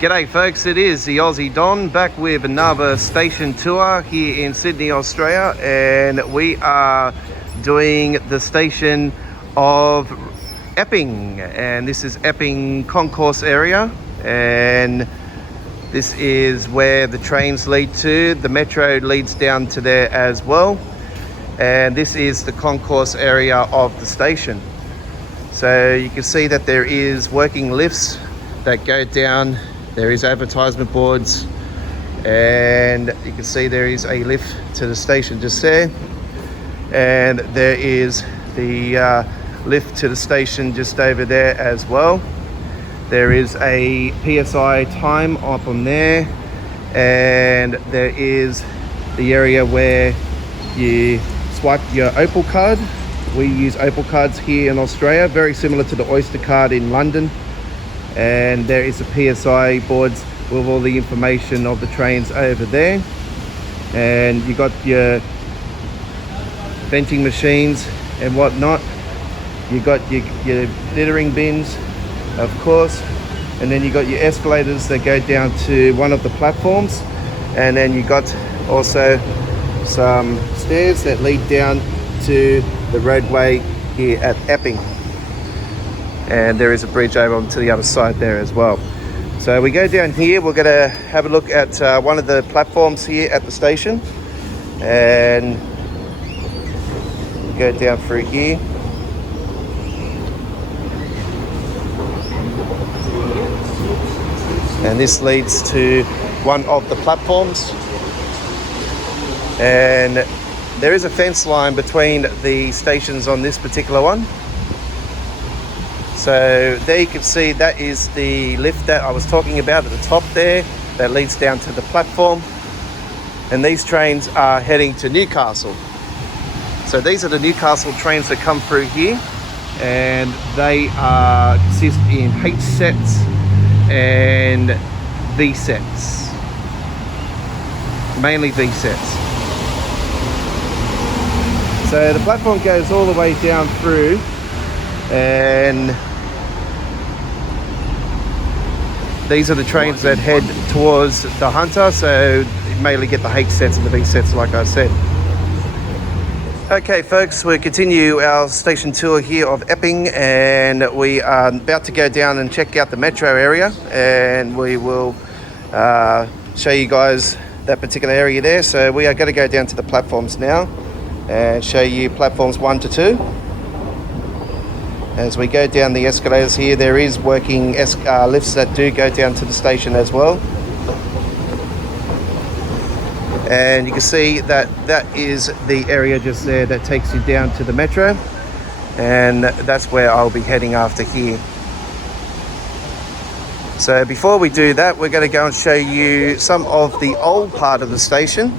G'day folks, it is the Aussie Don back with another station tour here in Sydney, Australia, and we are doing the station of Epping, and this is Epping concourse area, and this is where the trains lead to. The metro leads down to there as well, and this is the concourse area of the station. So you can see that there is working lifts that go down. There is advertisement boards, and you can see there is a lift to the station just there, and there is the lift to the station just over there as well. There is a PSI time up on there, and there is the area where you swipe your Opal card. We use Opal cards here in Australia, very similar to the Oyster card in London. And there is the PSI boards with all the information of the trains over there, and you got your venting machines and whatnot. You got your littering bins, of course, and then you got your escalators that go down to one of the platforms, and then you got also some stairs that lead down to the roadway here at Epping. And there is a bridge over onto the other side there as well. So we go down here, we're going to have a look at one of the platforms here at the station, and go down through here. And this leads to one of the platforms, and there is a fence line between the stations on this particular one. So there you can see that is the lift that I was talking about at the top there, that leads down to the platform. And these trains are heading to Newcastle. So these are the Newcastle trains that come through here, and they consist in H sets and V sets, mainly V sets. So the platform goes all the way down through, and these are the trains that head towards the Hunter, so you mainly get the H sets and the V sets, like I said. Okay folks, we continue our station tour here of Epping, and we are about to go down and check out the metro area, and we will show you guys that particular area there. So we are going to go down to the platforms now and show you platforms 1 to 2. As we go down the escalators here, there is working lifts that do go down to the station as well. And you can see that that is the area just there that takes you down to the metro, and that's where I'll be heading after here. So before we do that, we're going to go and show you some of the old part of the station,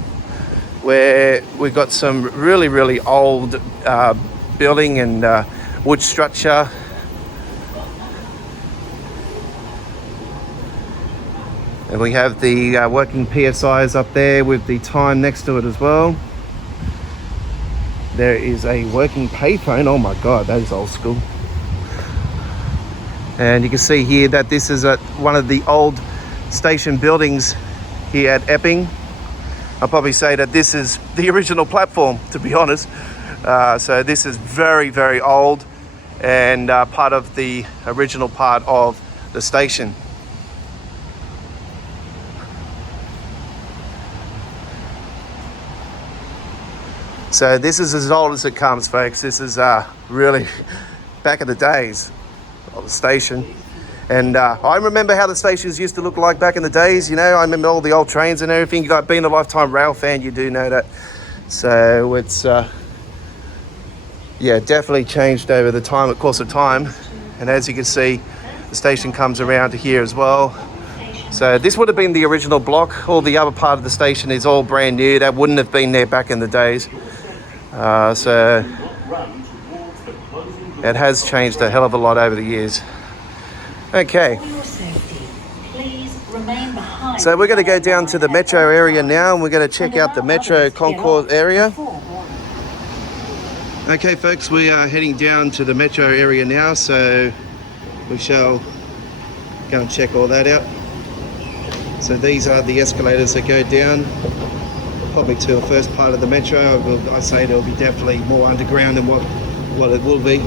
where we've got some really old building and wood structure. And we have the working PSIs up there with the time next to it as well. There is a working payphone. Oh my god, that is old school. And you can see here that this is one of the old station buildings here at Epping. I'll probably say that this is the original platform, to be honest. So this is very old, and part of the original part of the station. So this is as old as it comes, folks. This is really back in the days of the station. And I remember how the stations used to look like back in the days, you know. I remember all the old trains and everything. You got being a lifetime rail fan, you do know that. So it's yeah, definitely changed over the course of time. And as you can see, the station comes around to here as well. So this would have been the original block. All the other part of the station is all brand new. That wouldn't have been there back in the days. So it has changed a hell of a lot over the years. Okay. So we're going to go down to the metro area now, and we're going to check out the metro concourse area. Okay folks, we are heading down to the metro area now, so we shall go and check all that out. So these are the escalators that go down, probably to the first part of the metro. I say there'll be definitely more underground than what it will be.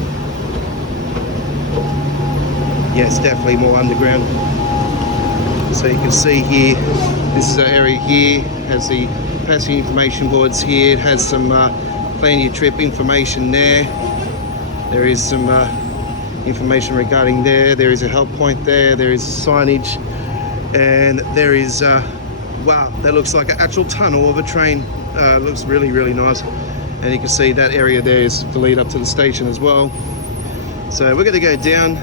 Yes, definitely more underground. So you can see here, this is an area here, has the passenger information boards here. It has some plan your trip information there. There is some information regarding there. There is a help point there. There is signage, and there is wow, that looks like an actual tunnel of a train. Looks really, really nice. And you can see that area there is the lead up to the station as well. So we're going to go down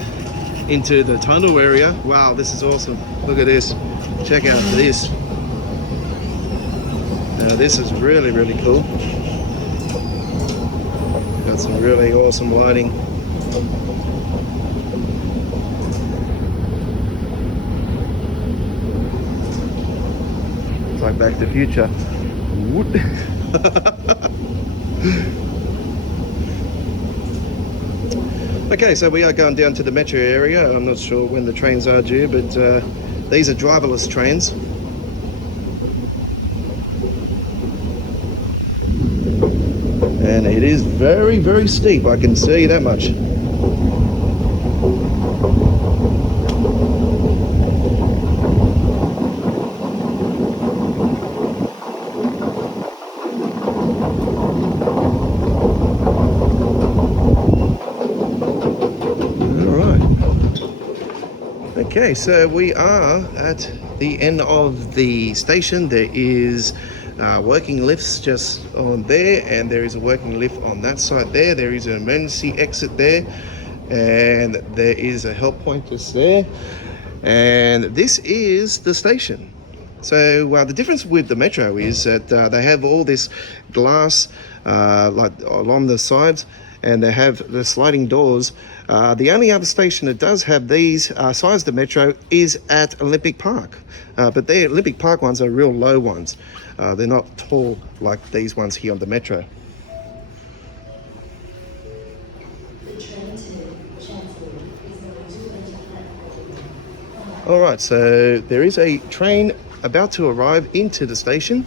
into the tunnel area. Wow, this is awesome. Look at this. Check out this. This is really, really cool. Got some really awesome lighting. It's like Back to the Future. Okay, so we are going down to the metro area. I'm not sure when the trains are due, but these are driverless trains. And it is very, very steep, I can tell you that much. Okay, so we are at the end of the station. There is working lifts just on there, and there is a working lift on that side there. There is an emergency exit there, and there is a help point just there. And this is the station. So the difference with the metro is that they have all this glass like along the sides, and they have the sliding doors. The only other station that does have these size the metro is at Olympic Park, but the Olympic Park ones are real low ones. They're not tall like these ones here on the metro. All right, so there is a train about to arrive into the station.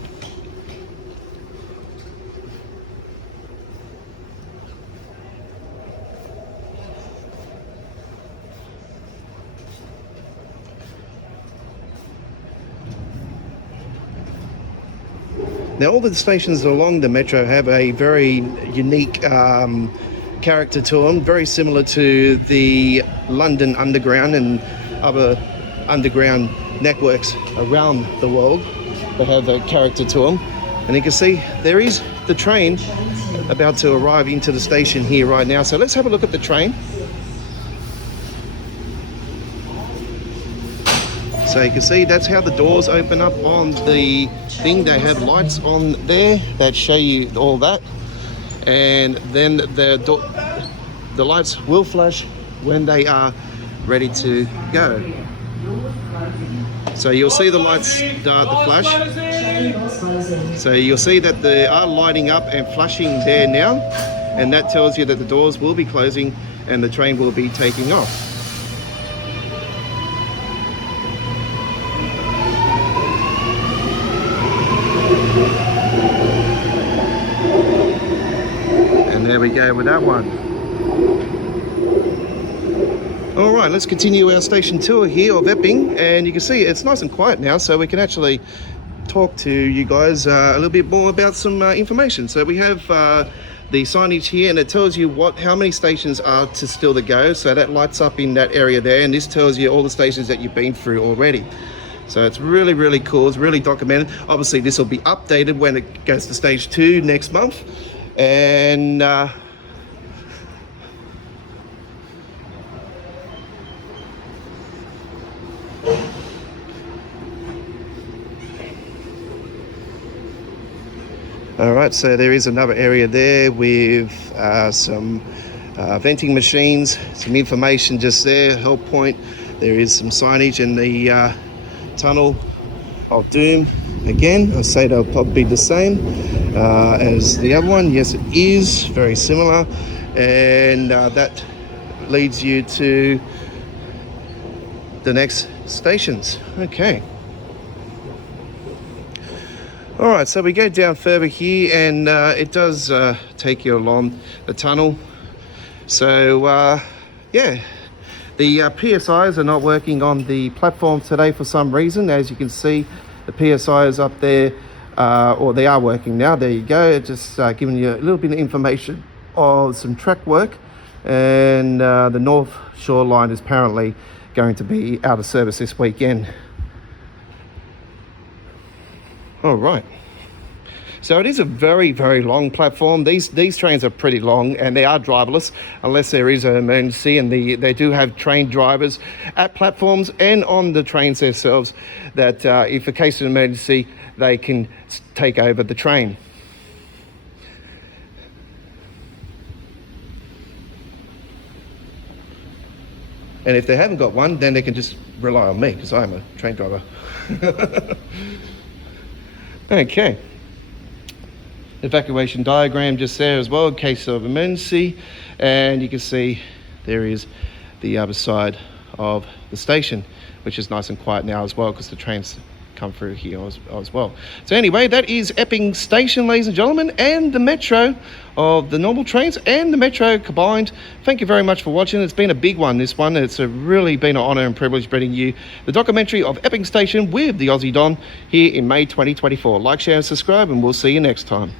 Now, all the stations along the metro have a very unique character to them, very similar to the London Underground and other underground networks around the world. They have a character to them. And you can see there is the train about to arrive into the station here right now. So let's have a look at the train. So you can see that's how the doors open up on the thing. They have lights on there that show you all that, and then the lights will flash when they are ready to go. So you'll see the lights start to flash. So you'll see that they are lighting up and flashing there now, and that tells you that the doors will be closing and the train will be taking off. There we go with that one. All right, let's continue our station tour here of Epping, and you can see it's nice and quiet now, so we can actually talk to you guys a little bit more about some information. So we have the signage here, and it tells you how many stations are to still to go. So that lights up in that area there, and this tells you all the stations that you've been through already. So it's really, really cool. It's really documented. Obviously, this will be updated when it goes to stage 2 next month. And all right, so there is another area there with some venting machines, some information just there, help point. There is some signage in the tunnel of doom. Again, I say they'll probably be the same as the other one. Yes, it is very similar, and that leads you to the next stations. Okay. All right, so we go down further here, and it does take you along the tunnel. So yeah, the PSIs are not working on the platform today for some reason. As you can see, the PSIs up there, or they are working now. There you go. Just giving you a little bit of information of some track work, and the North Shore line is apparently going to be out of service this weekend. All right. So it is a very, very long platform. These trains are pretty long, and they are driverless unless there is an emergency, and they do have trained drivers at platforms and on the trains themselves that if in case of an emergency, they can take over the train. And if they haven't got one, then they can just rely on me, because I'm a train driver. Okay. Evacuation diagram just there as well in case of emergency, and you can see there is the other side of the station, which is nice and quiet now as well because the trains come through here as well. So anyway, that is Epping Station, ladies and gentlemen, and the metro of the normal trains and the metro combined. Thank you very much for watching. It's been a big one, this one. It's really been an honour and privilege bringing you the documentary of Epping Station with the Aussie Don here in May 2024. Like, share and subscribe, and we'll see you next time.